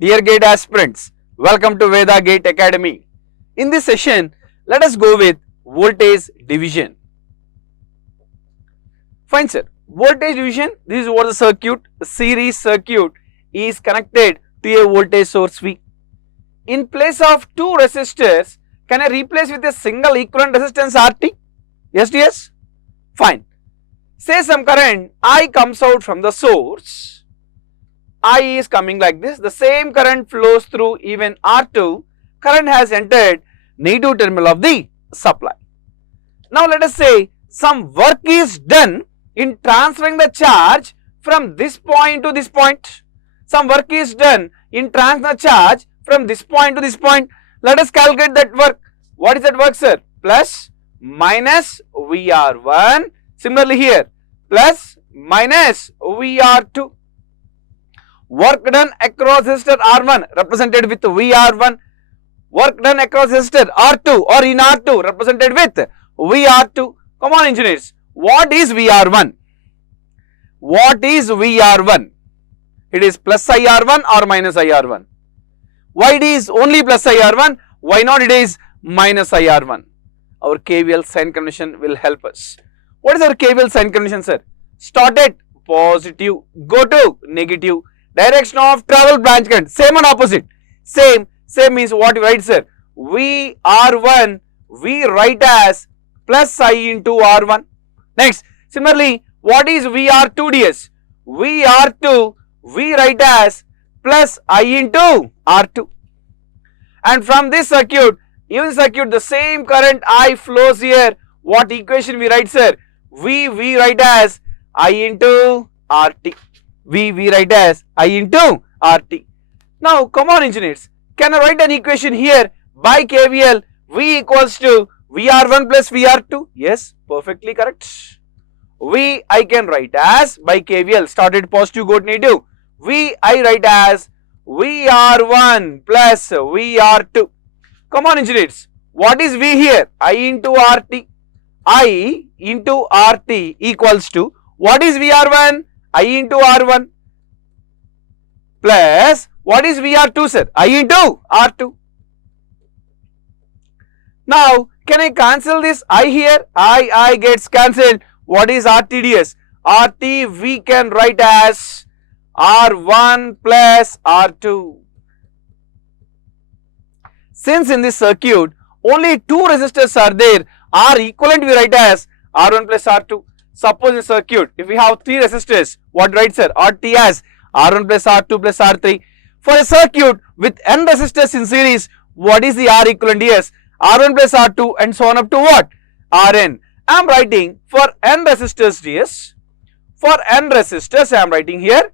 Dear GATE aspirants, welcome to Veda GATE Academy. In this session, let us go with voltage division. Fine sir, voltage division, this is what the circuit, the series circuit is connected to a voltage source V. In place of two resistors, can I replace with a single equivalent resistance RT? Yes, yes? Fine. Say some current I comes out from the source. I is coming like this. The same current flows through even R2. Current has entered negative terminal of the supply. Now let us say some work is done in transferring the charge from this point to this point. Some work is done in transferring the charge from this point to this point. Let us calculate that work. What is that work, sir? Plus minus VR1. Similarly here, plus minus VR2. Work done across resistor R1 represented with VR1. Work done across resistor R2 or in R2 represented with VR2. Come on engineers, what is VR1? What is VR1? It is plus IR1 or minus IR1. Why it is only plus IR1? Why not it is minus IR1? Our KVL sign convention will help us. What is our KVL sign convention, sir? Start at positive, go to negative. Direction of travel branch current, same and opposite. Same means what you write, sir? VR1, we write as plus I into R1. Next, similarly, what is VR2 ds? VR2, we write as plus I into R2. And from this circuit, even circuit, the same current I flows here. What equation we write, sir? We write as I into RT. We write as I into RT. Now, come on engineers, can I write an equation here by KVL? V equals to VR1 plus VR2. Yes, perfectly correct. V I can write as by KVL, started positive, go to negative. V I write as VR1 plus VR2. Come on engineers, what is V here? I into RT. I into RT equals to, what is VR1? I into R1 plus, what is VR2, sir? I into R2. Now, can I cancel this I here? I gets cancelled. What is RTDS? RT we can write as R1 plus R2. Since in this circuit, only two resistors are there, R equivalent we write as R1 plus R2. Suppose in circuit, if we have three resistors, what write, sir? RT as R1 plus R2 plus R3. For a circuit with n resistors in series, what is the R equivalent? Yes, R1 plus R2 and so on up to what? Rn. I am writing for n resistors, yes. For n resistors, I am writing here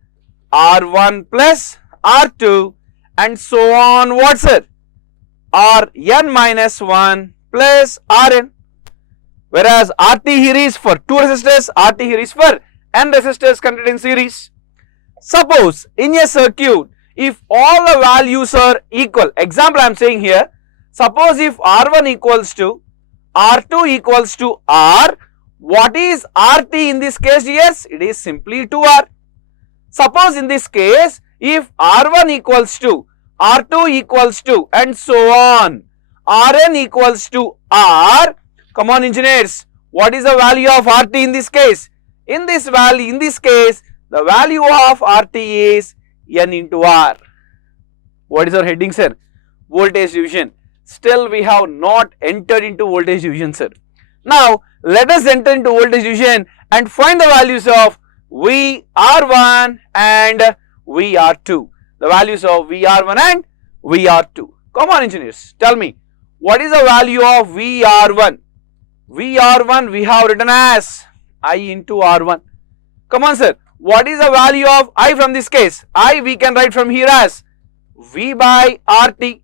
R1 plus R2 and so on, what, sir? Rn minus 1 plus Rn. Whereas RT here is for two resistors, RT here is for n resistors connected in series. Suppose in a circuit, if all the values are equal, example I am saying here, suppose if R1 equals to R2 equals to R, what is RT in this case? Yes, it is simply 2R. Suppose in this case, if R1 equals to R2 equals to and so on, Rn equals to R. Come on engineers, what is the value of RT in this case? In this case, the value of RT is N into R. What is our heading, sir? Voltage division. Still we have not entered into voltage division, sir. Now, let us enter into voltage division and find the values of VR1 and VR2. The values of VR1 and VR2. Come on engineers, tell me, what is the value of VR1? VR1 we have written as I into R1. Come on sir, what is the value of I from this case? I we can write from here as V by RT.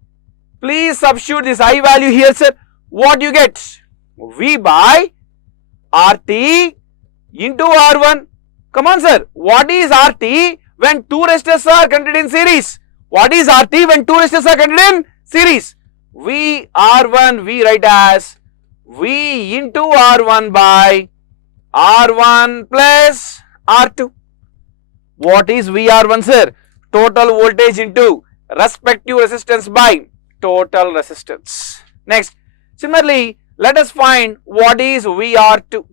Please substitute this I value here, sir. What you get? V by RT into R1. Come on sir, what is RT when two resistors are connected in series? What is RT when two resistors are connected in series? V R1 we write as V into R1 by R1 plus R2. What is VR1, sir? Total voltage into respective resistance by total resistance. Next, similarly, let us find what is VR2.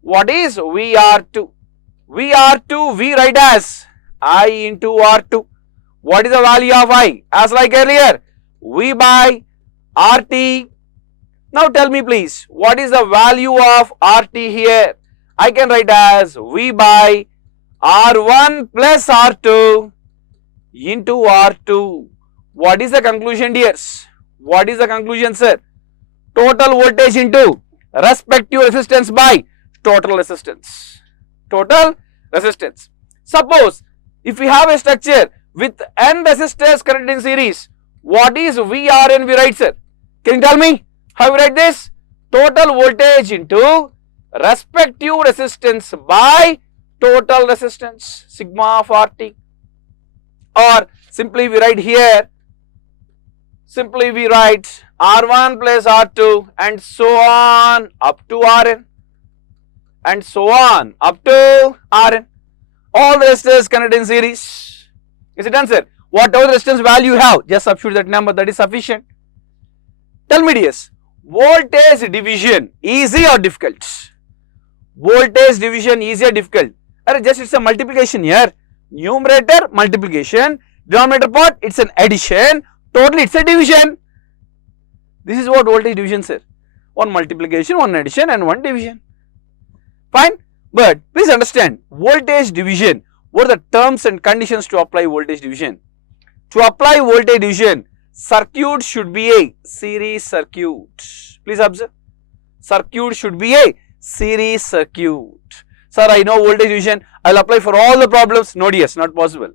What is VR2? VR2 we write as I into R2. What is the value of I? As like earlier, V by RT. Now tell me please, what is the value of RT here? I can write as V by R1 plus R2 into R2. What is the conclusion, dears? What is the conclusion, sir? Total voltage into respective resistance by total resistance. Total resistance. Suppose if we have a structure with n resistors connected in series, what is VRN we write, sir? Can you tell me how we write this? Total voltage into respective resistance by total resistance, sigma of RT. Or simply we write here, simply we write R1 plus R2 and so on up to Rn. And so on up to Rn. All the resistors connected in series. Is it done, sir? Whatever resistance value you have, just substitute that number, that is sufficient. Tell me, dears, voltage division easy or difficult? Voltage division easy or difficult? Just it's a multiplication here. Numerator multiplication, denominator part it's an addition, totally it's a division. This is what voltage division, sir. One multiplication, one addition and one division. Fine, but please understand voltage division. What are the terms and conditions to apply voltage division? To apply voltage division, circuit should be a series circuit. Please observe, circuit should be a series circuit. Sir, I know voltage division, I will apply for all the problems. No, yes, not possible.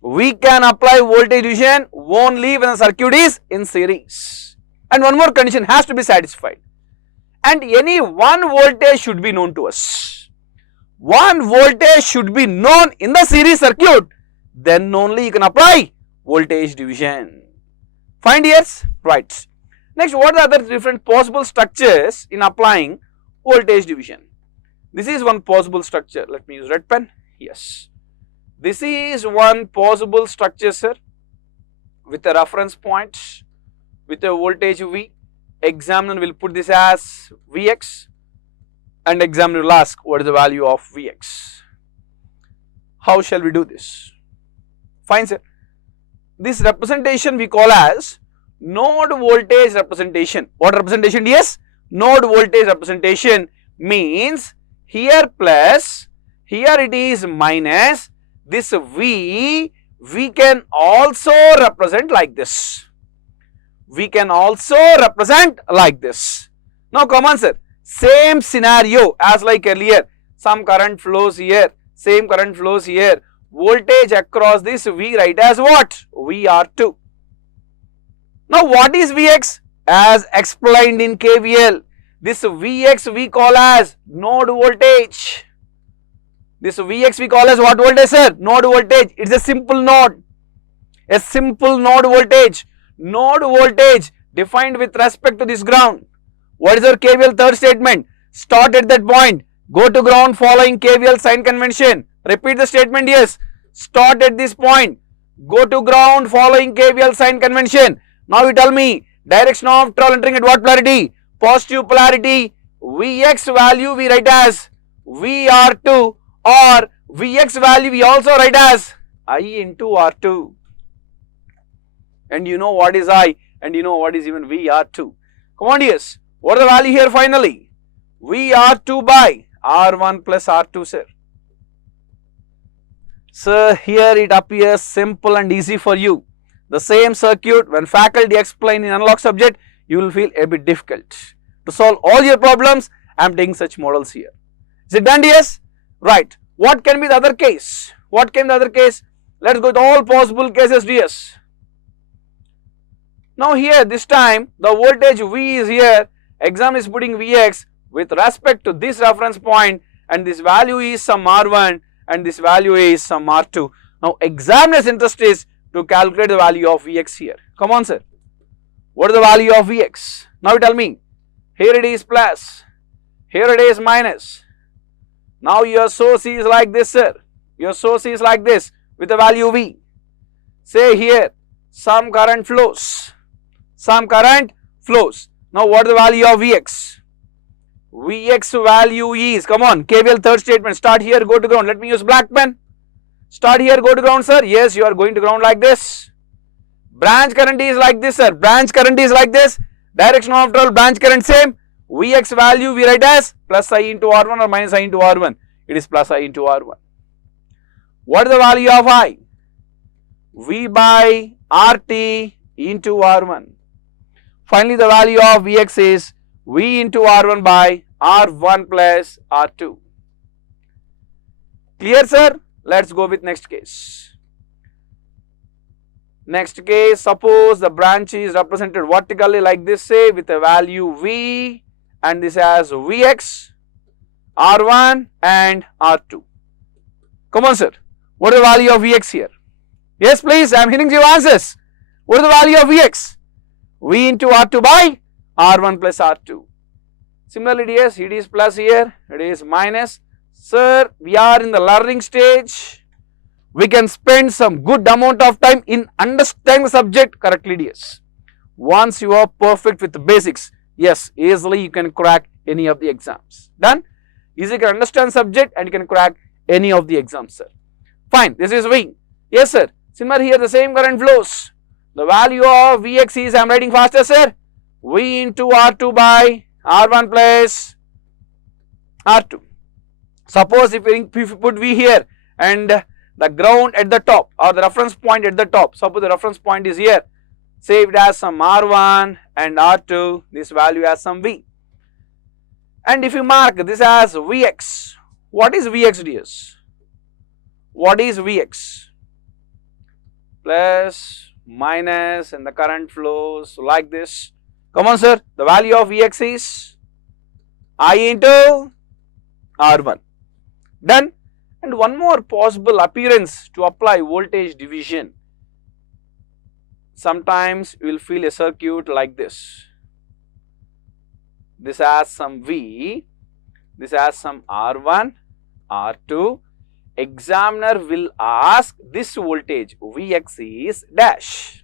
We can apply voltage division only when the circuit is in series. And one more condition has to be satisfied. And any one voltage should be known to us. One voltage should be known in the series circuit. Then only you can apply voltage division. Fine, dears? Right. Next, what are the other different possible structures in applying voltage division? This is one possible structure. Let me use red pen. Yes. This is one possible structure, sir, with a reference point, with a voltage V. Examiner will put this as Vx and examiner will ask what is the value of Vx. How shall we do this? Fine, sir. This representation we call as node voltage representation. What representation? Yes, node voltage representation means here plus, here it is minus, this V, we can also represent like this. We can also represent like this. Now come on, sir, same scenario as like earlier, some current flows here, same current flows here, voltage across this V write as what? VR2. Now what is Vx? As explained in KVL, this Vx we call as node voltage. This Vx we call as what voltage, sir? Node voltage. It's a simple node. A simple node voltage. Node voltage defined with respect to this ground. What is our KVL third statement? Start at that point. Go to ground following KVL sign convention. Repeat the statement, yes. Start at this point. Go to ground following KVL sign convention. Now you tell me, direction of travel entering at what polarity? Positive polarity. Vx value we write as VR2 or Vx value we also write as I into R2. And you know what is I and you know what is even VR2. Come on, yes. What is the value here finally? VR2 by R1 plus R2, sir. So here it appears simple and easy for you. The same circuit, when faculty explain in analog subject, you will feel a bit difficult. To solve all your problems, I am taking such models here. Is it done, yes? Right. What can be the other case? What can be the other case? Let us go with all possible cases, DS. Now here, this time, the voltage V is here. Exam is putting Vx with respect to this reference point and this value is some R1 and this value is some R2. Now examiner's interest is to calculate the value of Vx here. Come on, sir. What is the value of Vx? Now you tell me. Here it is plus. Here it is minus. Now your source is like this, sir. Your source is like this with the value V. Say here, some current flows. Some current flows. Now what is the value of Vx? Vx value is, come on, KVL third statement, start here, go to ground. Let me use black pen. Start here, go to ground, sir. Yes, you are going to ground like this. Branch current is like this, sir. Branch current is like this. Direction of travel, branch current same. Vx value we write as plus I into R1 or minus I into R1. It is plus I into R1. What is the value of I? V by RT into R1. Finally, the value of Vx is V into R1 by R1 plus R2. Clear, sir? Let's go with next case. Next case, suppose the branch is represented vertically like this, say, with a value V, and this has Vx, R1 and R2. Come on, sir. What is the value of Vx here? Yes, please, I am hearing your answers. What is the value of Vx? V into R2 by R1 plus R2. Similarly, yes, it is plus here, it is minus. Sir, we are in the learning stage. We can spend some good amount of time in understanding the subject correctly, yes. Once you are perfect with the basics, yes, easily you can crack any of the exams. Done? Easily you can understand subject and you can crack any of the exams, sir. Fine, this is V. Yes, sir. Similar here, the same current flows. The value of Vx is, I am writing faster, sir, V into R2 by R1 plus R2. Suppose if you put V here and the ground at the top or the reference point at the top, suppose the reference point is here, say it has some R1 and R2, this value has some V. And if you mark this as Vx, what is Vx, ds? What is Vx? Plus, minus, and the current flows like this. Come on, sir, the value of Vx is I into R1. Done. And one more possible appearance to apply voltage division. Sometimes you will feel a circuit like this. This has some V, this has some R1, R2. Examiner will ask this voltage Vx is dash.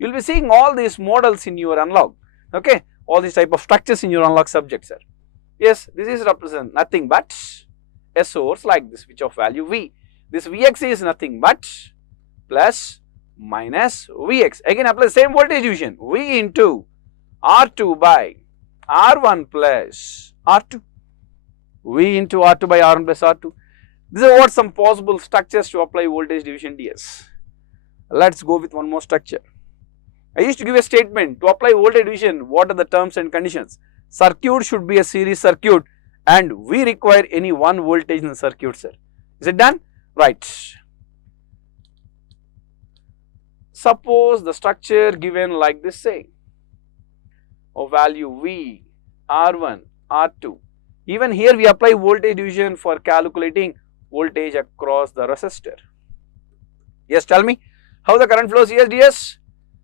You will be seeing all these models in your unlock, okay, all these type of structures in your unlock subject, sir. Yes, this is represent nothing but a source like this, which of value V. This Vx is nothing but plus minus Vx. Again apply the same voltage division, V into R2 by R1 plus R2. V into R2 by R1 plus R2. These are what some possible structures to apply voltage division ds. Let's go with one more structure. I used to give a statement to apply voltage division. What are the terms and conditions? Circuit should be a series circuit and we require any one voltage in the circuit, sir. Is it done? Right. Suppose the structure given like this, say, of value V, R1, R2. Even here we apply voltage division for calculating voltage across the resistor. Yes, tell me how the current flows here, ds?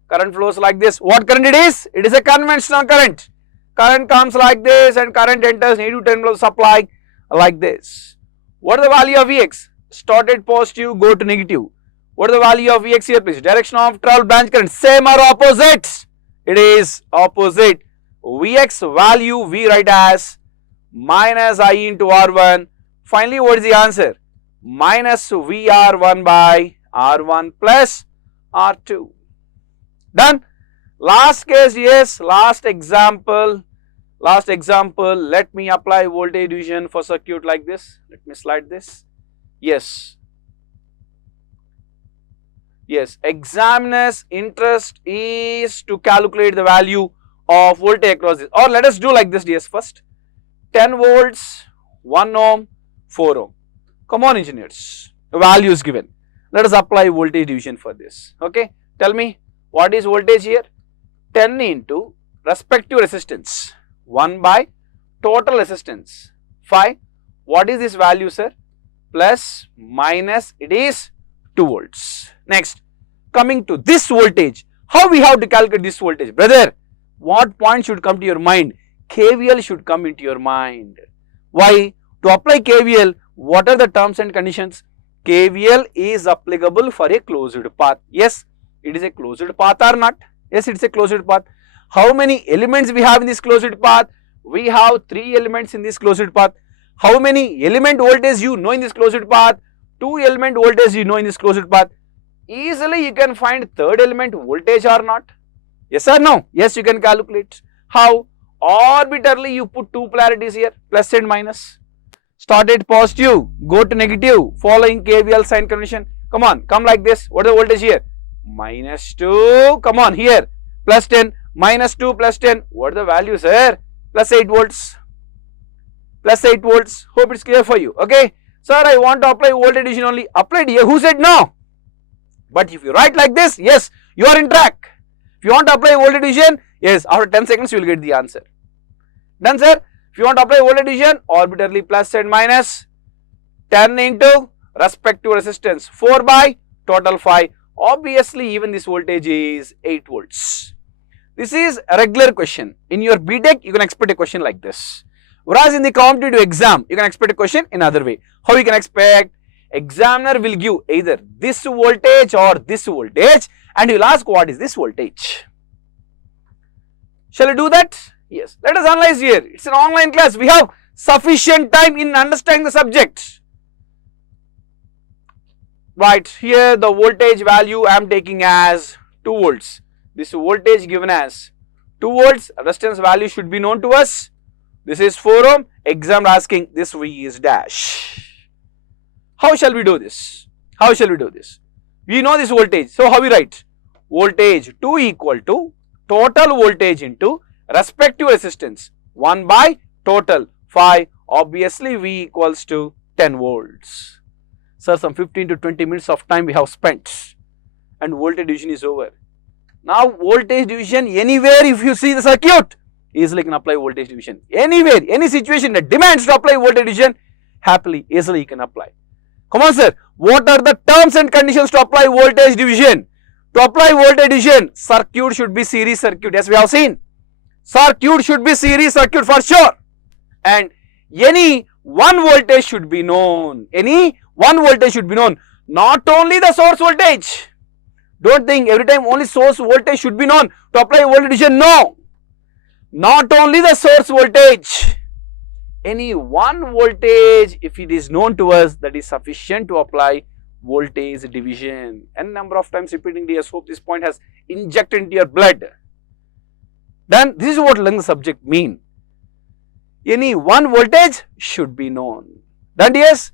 Current flows like this. What current it is? It is a conventional current. Current comes like this and current enters negative terminal supply like this. What is the value of Vx? Started positive, go to negative. What is the value of Vx here, please? Direction of travel branch current, same or opposite? It is opposite. Vx value we write as minus I into R1. Finally, what is the answer? Minus VR1 by R1 plus R2. Done. Last case, yes, last example. Let me apply voltage division for circuit like this. Let me slide this. Yes, examiner's interest is to calculate the value of voltage across this. Or let us do like this, DS, first. 10 volts, 1 ohm, 4 ohm. Come on, engineers. The value is given. Let us apply voltage division for this. Okay. Tell me, what is voltage here? 10 into respective resistance. 1 by total resistance. 5. What is this value, sir? Plus, minus, it is 2 volts. Next, coming to this voltage. How we have to calculate this voltage? Brother, what point should come to your mind? KVL should come into your mind. Why? To apply KVL, what are the terms and conditions? KVL is applicable for a closed path. Yes, it is a closed path or not? Yes, it's a closed path. How many elements we have in this closed path? We have 3 elements in this closed path. How many element voltage you know in this closed path? 2 element voltage you know in this closed path. Easily you can find third element voltage or not? Yes or no? Yes, you can calculate. How? Arbitrarily you put 2 polarities here, plus and minus. Start at positive, go to negative, following KVL sign convention. Come on, come like this. What is the voltage here? Minus 2. Come on, here. Plus 10, minus 2, plus 10. What are the values here? Plus 8 volts. Plus 8 volts. Hope it's clear for you. Okay. Sir, I want to apply voltage division only. Applied here. Who said no? But if you write like this, yes, you are in track. If you want to apply voltage division, yes, after 10 seconds you will get the answer. Done, sir? If you want to apply voltage division, arbitrarily plus and minus 10 into respective resistance 4 by total 5. Obviously, even this voltage is 8 volts. This is a regular question. In your BTech, you can expect a question like this. Whereas in the competitive exam, you can expect a question in other way. How you can expect? Examiner will give either this voltage or this voltage and you will ask what is this voltage. Shall we do that? Yes. Let us analyze here. It's an online class. We have sufficient time in understanding the subject. Right. Here the voltage value I am taking as 2 volts. This voltage given as 2 volts. Resistance value should be known to us. This is 4 ohm. Exam asking this V is dash. How shall we do this? How shall we do this? We know this voltage. So how we write? Voltage 2 equal to total voltage into respective resistance 1 by total 5. Obviously V equals to 10 volts. Sir, some 15 to 20 minutes of time we have spent and voltage division is over. Now voltage division anywhere if you see the circuit, easily can apply voltage division. Anywhere, any situation that demands to apply voltage division, happily, easily you can apply. Come on sir, what are the terms and conditions to apply voltage division? To apply voltage division, circuit should be series circuit. Yes, we have seen. Circuit should be series circuit for sure. And any one voltage should be known. Any one voltage should be known. Not only the source voltage. Don't think every time only source voltage should be known to apply voltage division. No. Not only the source voltage. Any one voltage, if it is known to us, that is sufficient to apply voltage division. And number of times repeating this, hope this point has injected into your blood. Then this is what learning the subject mean. Any one voltage should be known. Then yes,